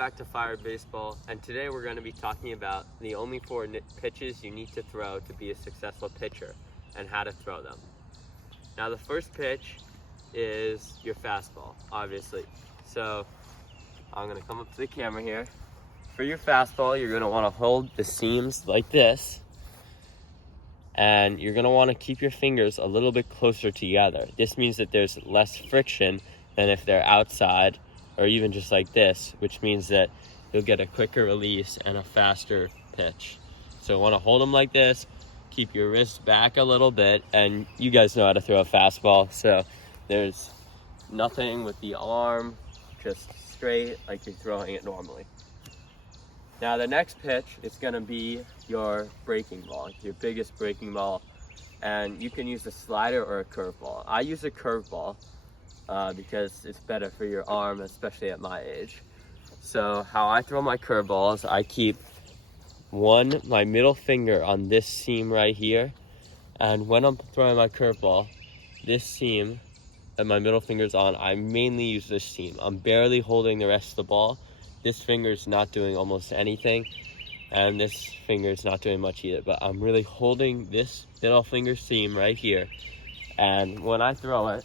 back to Fire Baseball, and today we're going to be talking about the only four pitches you need to throw to be a successful pitcher and how to throw them. Now the first pitch is your fastball, obviously. So I'm going to come up to the camera here. For your fastball, you're going to want to hold the seams like this, and you're going to want to keep your fingers a little bit closer together. This means that there's less friction than if they're outside or even just like this, which means that you'll get a quicker release and a faster pitch. So you want to hold them like this, keep your wrist back a little bit, and you guys know how to throw a fastball, so there's nothing with the arm, just straight like you're throwing it normally. Now the next pitch is going to be your breaking ball, your biggest breaking ball, and you can use a slider or a curveball. I use a curveball because it's better for your arm, especially at my age. So how I throw my curveballs, I keep my middle finger on this seam right here, and when I'm throwing my curveball, this seam that my middle finger's on, I mainly use this seam. I'm barely holding the rest of the ball. This finger's not doing almost anything, and this finger's not doing much either, but I'm really holding this middle finger seam right here. And when I throw it,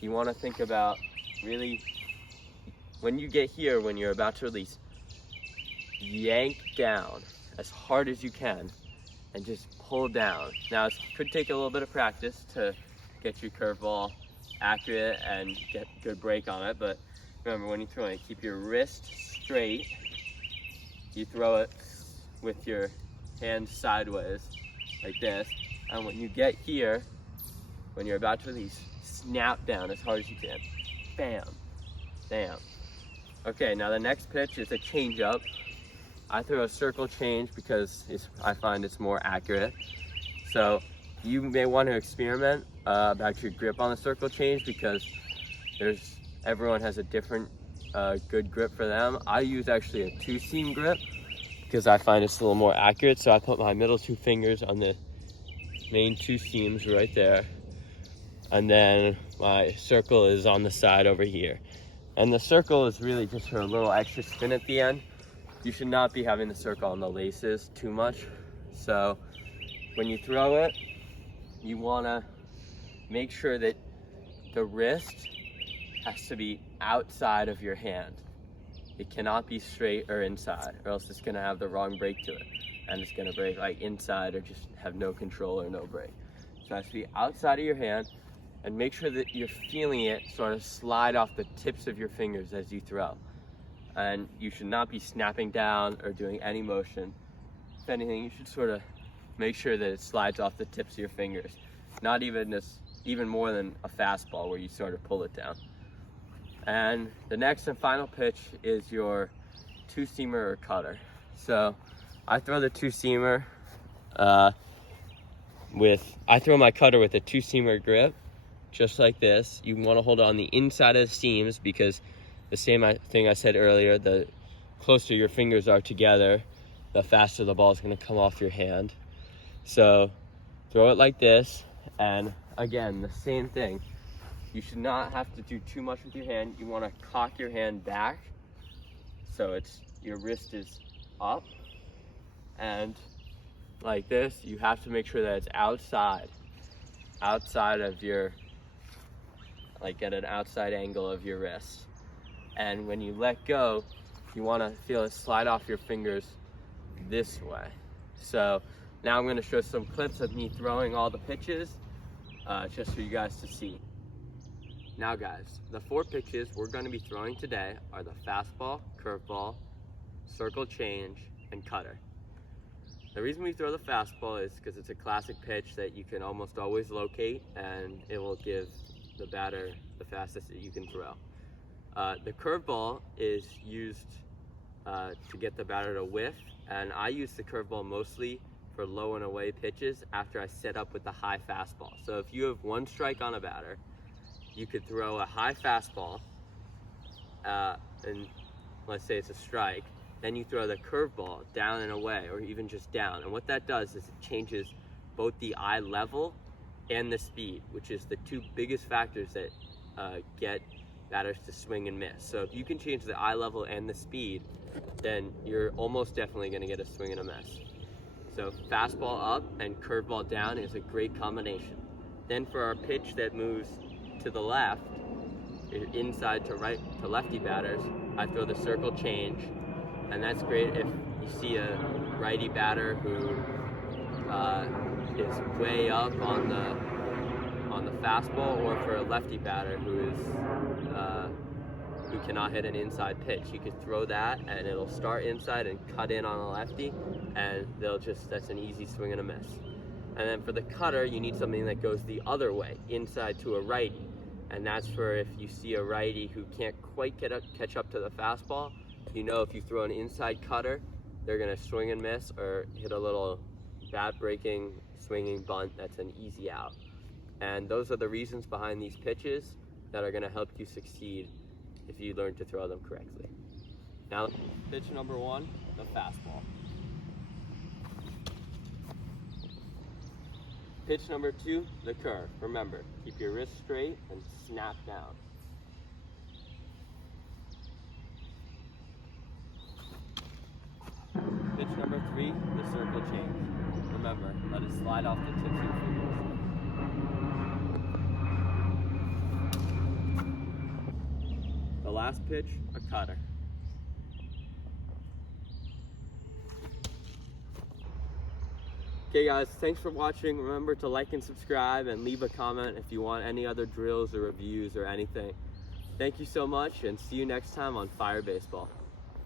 you want to think about really, when you get here, when you're about to release, yank down as hard as you can and just pull down. Now it could take a little bit of practice to get your curveball accurate and get a good break on it, but remember, when you throw it, keep your wrist straight. You throw it with your hand sideways like this, and when you get here, when you're about to release, snap down as hard as you can. Bam, bam. Okay, now the next pitch is a changeup. I throw a circle change because I find it's more accurate. So you may want to experiment about your grip on the circle change because everyone has a different good grip for them. I use actually a two-seam grip because I find it's a little more accurate. So I put my middle two fingers on the main two seams right there, and then my circle is on the side over here. And the circle is really just for a little extra spin at the end. You should not be having the circle on the laces too much. So when you throw it, you want to make sure that the wrist has to be outside of your hand. It cannot be straight or inside, or else it's going to have the wrong break to it, and it's going to break like inside or just have no control or no break. So it has to be outside of your hand, and make sure that you're feeling it sort of slide off the tips of your fingers as you throw. And you should not be snapping down or doing any motion. If anything, you should sort of make sure that it slides off the tips of your fingers. Not even more than a fastball where you sort of pull it down. And the next and final pitch is your two-seamer or cutter. So I throw the two-seamer I throw my cutter with a two-seamer grip, just like this. You want to hold it on the inside of the seams because the same thing I said earlier, the closer your fingers are together, the faster the ball is going to come off your hand. So throw it like this, and again, the same thing. You should not have to do too much with your hand. You want to cock your hand back so your wrist is up, and like this, you have to make sure that it's outside of your, like at an outside angle of your wrist. And when you let go, you want to feel it slide off your fingers this way. So now I'm going to show some clips of me throwing all the pitches just for you guys to see. Now guys, the four pitches we're going to be throwing today are the fastball, curveball, circle change, and cutter. The reason we throw the fastball is because it's a classic pitch that you can almost always locate, and it will give the batter the fastest that you can throw. The curveball is used to get the batter to whiff, and I use the curveball mostly for low and away pitches after I set up with the high fastball. So if you have one strike on a batter, you could throw a high fastball, and let's say it's a strike, then you throw the curveball down and away, or even just down. And what that does is it changes both the eye level and the speed, which is the two biggest factors that get batters to swing and miss. So if you can change the eye level and the speed, then you're almost definitely going to get a swing and a miss. So fastball up and curveball down is a great combination. Then for our pitch that moves to the left, inside to right to lefty batters, I throw the circle change, and that's great if you see a righty batter who is way up on the fastball, or for a lefty batter who cannot hit an inside pitch. You can throw that and it'll start inside and cut in on a lefty, and that's an easy swing and a miss. And then for the cutter, you need something that goes the other way, inside to a righty. And that's for if you see a righty who can't quite catch up to the fastball, you know if you throw an inside cutter, they're gonna swing and miss or hit a little bat breaking swinging bunt. That's an easy out. And those are the reasons behind these pitches that are gonna help you succeed if you learn to throw them correctly. Now, pitch number 1, the fastball. Pitch number 2, the curve. Remember, keep your wrist straight and snap down. Pitch number 3, the circle change. Remember, let it slide off the tips of your fingers. The last pitch, a cutter. Okay guys, thanks for watching. Remember to like and subscribe and leave a comment if you want any other drills or reviews or anything. Thank you so much, and see you next time on Fire Baseball.